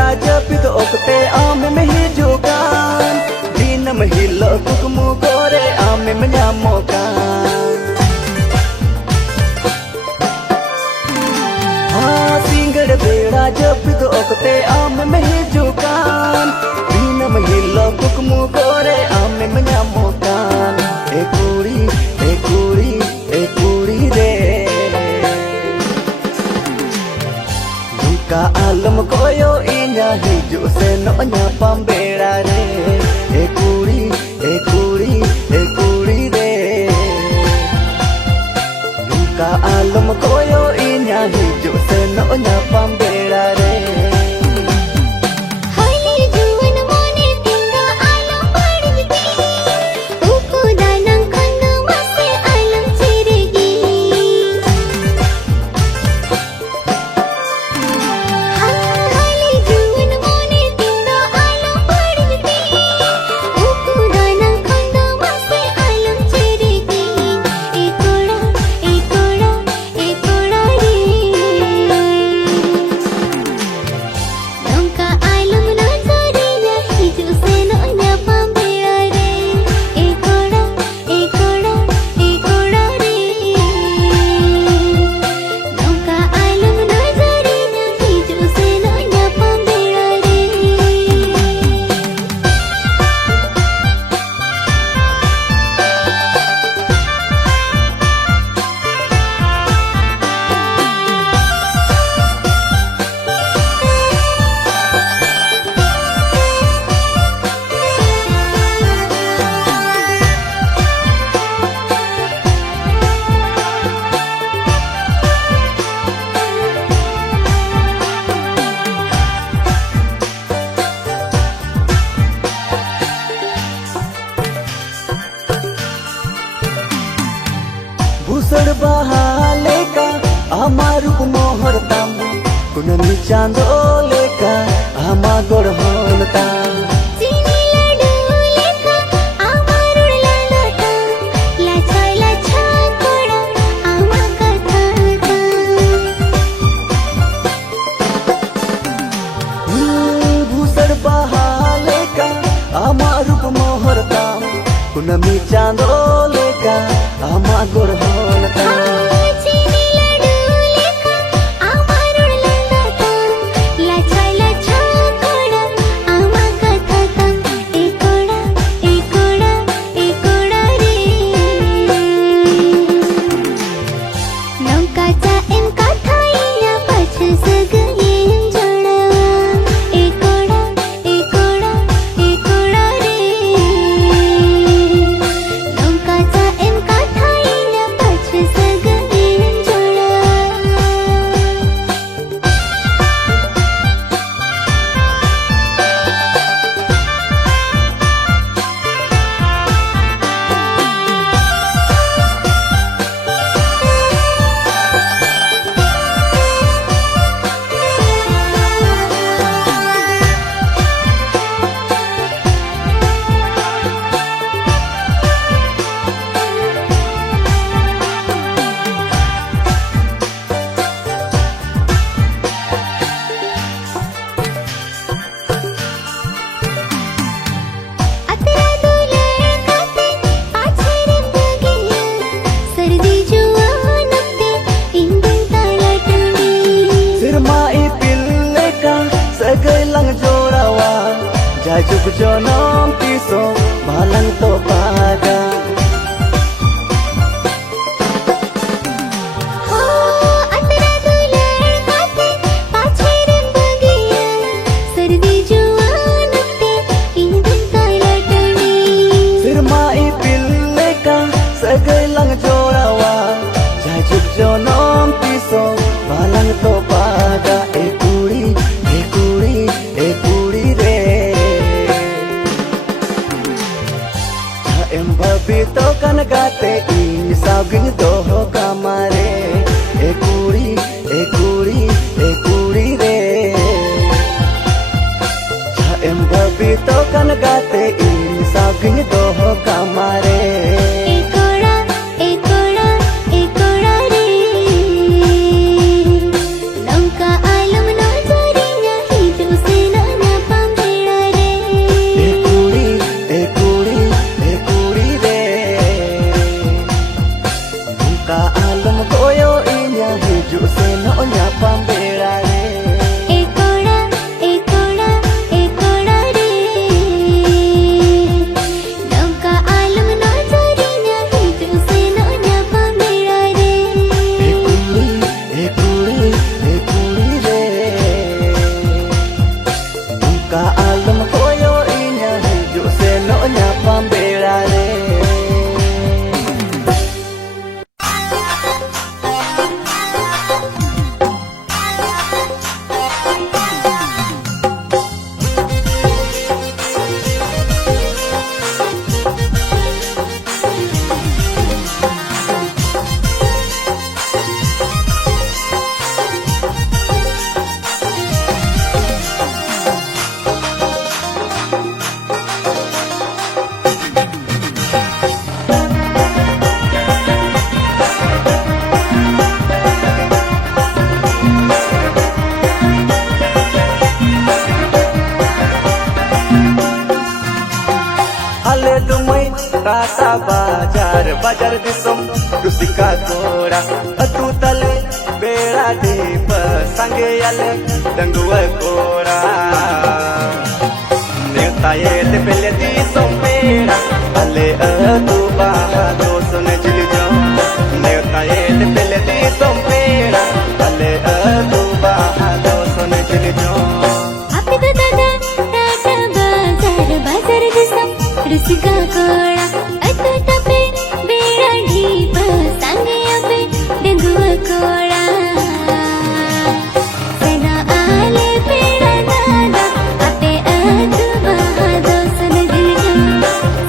बेड़ा जपिद ओकते आम में हिजुगान दिन में हिलो कुकमु गोरे आम में ᱧᱟᱢᱚᱜᱟन हाँ सिंगड़ बेड़ा जपिद ओकते आम में हिजुगान दिन में हिलो कुकमु गोरे आम में ᱧᱟᱢᱚᱜᱟन ए कुड़ी रे का आलम कोयो इना हिजु से नोnya pambera re ए कुड़ी रे का आलम कोयो इना हिजु से नोnya pambera re भूसड़ बहाले का हमारू मोहर ताम कुननी चांदो लेका हमा गोड़हन ताम भूसड़ बहाले का हमारू मोहर ताम कुननी चांदो लेका हमा गोड़हन ताम जुग जनम पिसो बाlang तो पागा सिरमाई पिल्ले का सगैlang जोड़ावा जय जुग जनम पिसो बाlang तो पागा ए कुड़ी रे Bito kan gate ini saging doho kamare e kuri re em bito kan gate ini saging doho kamare Nangka alam na jarinya hidup sena Rata bajar disum Rusika kora Atu tale bela di pesangge yale Dangua kora Netaye te pele disum mera Ale atu bahado sune jilijo Netaye te pele disum mera Ale atu bahado sune jilijo Api tu dada rata bajar disum Rusika kora atu tape bela di pesangge ape Dangua kora Sena ale bela dada ape atu bahado sune jilijo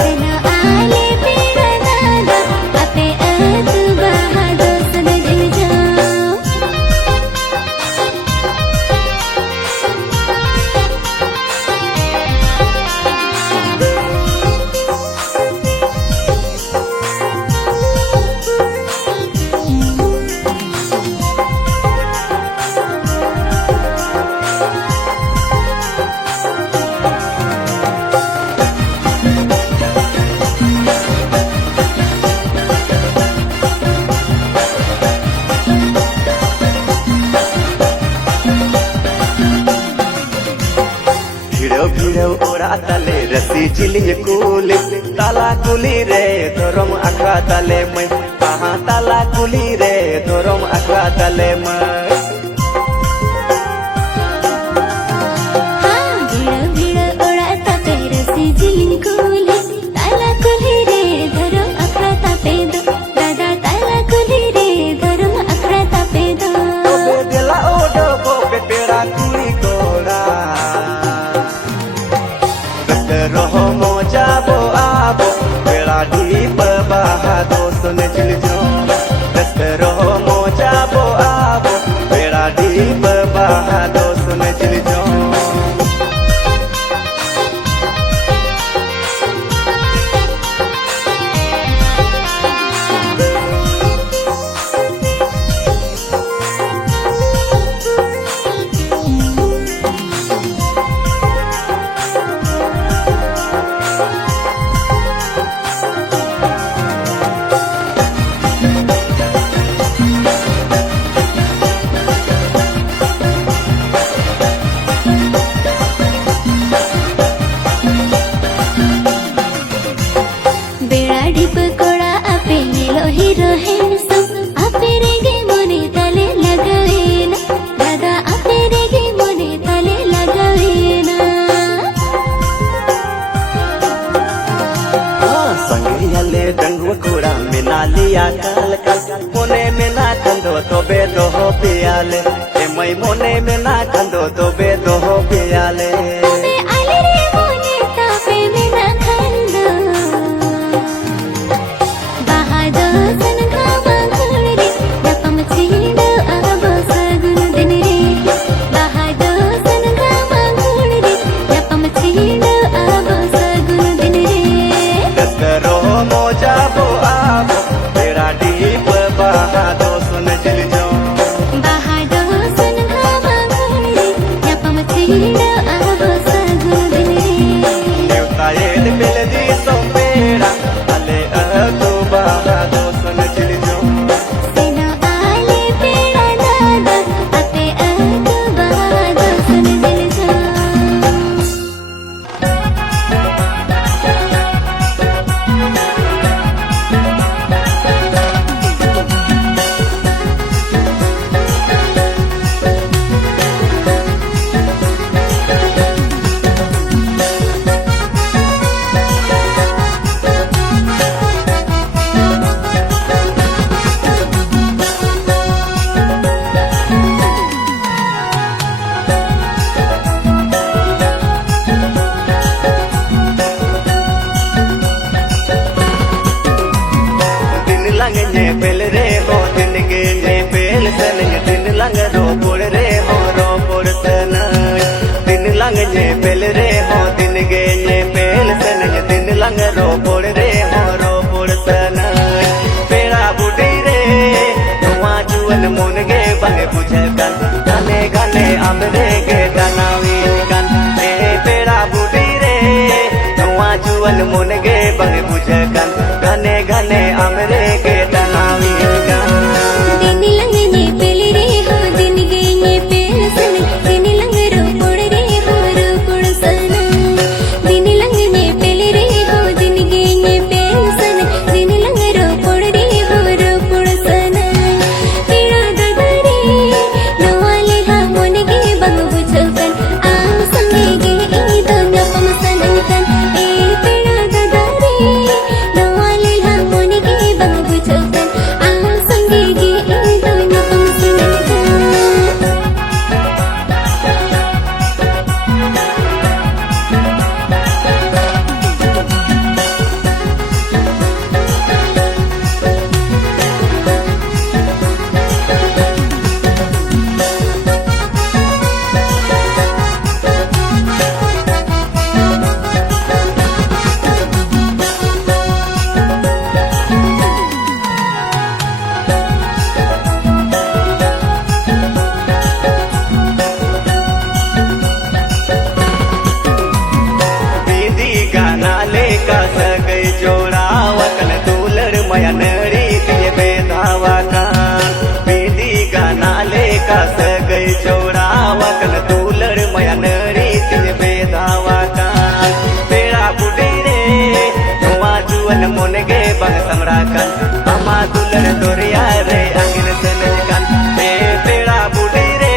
Sena ale bela dada ape atu bahado sune jilijo Bhido ora tale rasi chili kuli tala kuli re thorom akra tale mai aha tala kuli re thorom akra tale mai Bhido ora tape rasi chili kuli tala kuli re thorom akra tape do dada tala kuli re thorom akra tape do dela odo bo pepera kuli kora roho moja bo abo bela di bahado sune jiljo roho moja bo abo bela di bahado sune jiljo hero handsome ape rege mone tale lagavena dada ape rege mone tale lagavena sangi hale dangwa kura minaliya kal kal mone mena kando tobe doho piyale emai mone mena kando tobe doho piyale tobe ale re mone tape mena kando bahado san khama khulre napam chido abo sagun din re bahado san khama khulre napam chido abo sagun din re roho moja bo abo tera deep bahado sun jiljo bahado san khama khulre napam chido abo sagun din re devtaye de peldi sombera ale atu bahado sun jiljo sena ale pera dada ape atu bahado sun jiljo lang ne pel re ho din ge ne pel san din lang ro pol re ho ro pol san din lang ne pel re ho din ge ne pel san din lang ro pol re ho ro pol san pera budi re noa juan mon ge bang bujhe kan gane gane amre ge danawi kan e pera budi re noa juan mon ge bang bujhe kan घने अमरे के तनावीगा दिन लंगने पेल रे हो दिन गेने पेल सन दिन लंग रो पुड़ रे हो रो पुड़ सन दिन लंगने पेल रे हो दिन गेने पेल सन दिन लंग रो पुड़ रे हो रो पुड़ सन तेरा गगरे नवाले हा मोन गे बंग बुझकन आम संगे गे ई तो नपम सनकन ए तेरा गगरे नवाले हा मोन गे बंग बुझकन आम संगे गे ई तो नपम सनकन बीदी गाना लेका सगई जोड़ा वकन दूलर मया नड़ी दिए बेधावा कान बीदी गाना लेका सगई जोड़ा वकन दूलर मया नड़ी दिए बेधावा कान पेड़ा बुढ़ी रे धुआ जुअन मोन गे बंग समराकन अमा दूलर दोरिया रे अंगिन सनकन ए पेड़ा बुढ़ी रे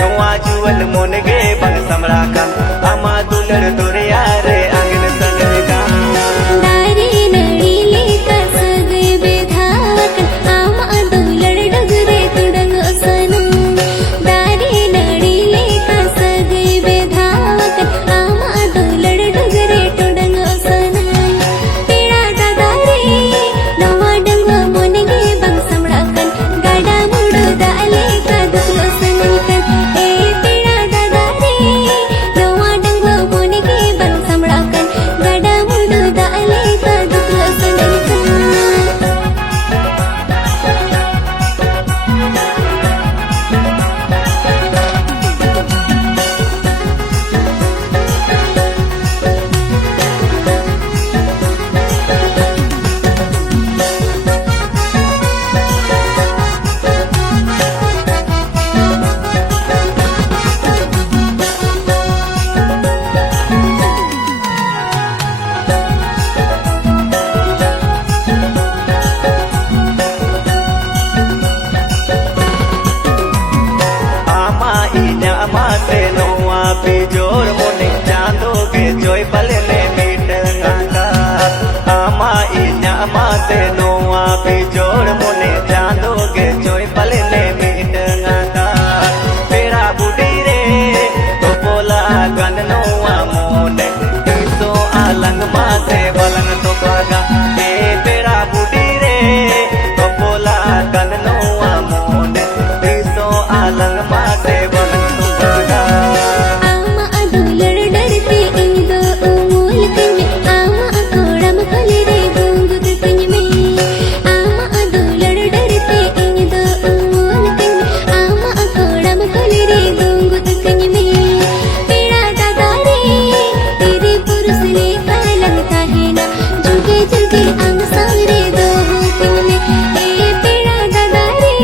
धुआ जुअन मोन गे बंग समराकन अमा दूलर दोरिया रे अंगिन सनकन दारी नड़ी लेका सगई बेधावकन आम अदुलड़ डगरे तुडंग सन दारी नड़ी लेका सगई बेधावकन आम अदुलड़ डगरे तुडंग सन पेड़ा दादारे नवा डंग मोन गे बंग समड़ाकन गाडा मुड़ दाले का दुखलो सनकन ए पेड़ा दादारे नवा डंग मोन गे बंग समड़ाकन गाडा मुड़ दाले का दुखलो सनकन आमा इन्या माते नोआ बिजोड़ मोने चांदो के जोई बलने मीटंगा आमा इन्या माते नोआ बिजोड़ मोने चांदो के जोई बलने मीटंगा पेड़ा बुढ़ी रे तो बोला गन नोआ मोने तीसो आलंग माते बलन तो पागा ए पेड़ा बुढ़ी रे तो बोला गन नोआ मोने तीसो आलंग माते बलन तो पागा आमा अदुलड़ डरते इंदो उमूल कन्ने आमा अकोड़म खोले रे गुंगुद कन्ने में आमा अदुलड़ डरते इंदो उमूल कन्ने आमा अकोड़म खोले रे गुंगुद कन्ने में पेड़ा दादारे तेरे पुरुष ने का लगता है ना जुगे जुगे अंग सारे दो हो कन्ने में ए पेड़ा दादारे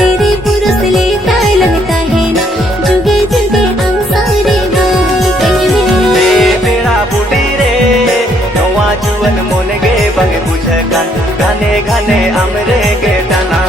तेरे पुरुष ने का लगता है ना जुगे जुगे अंग सारे दो हो कन्ने में ए पेड़ा बुढ़ी रे नवा जुवन मोन गे बंगे बुझकन घने घने अमरे गे तना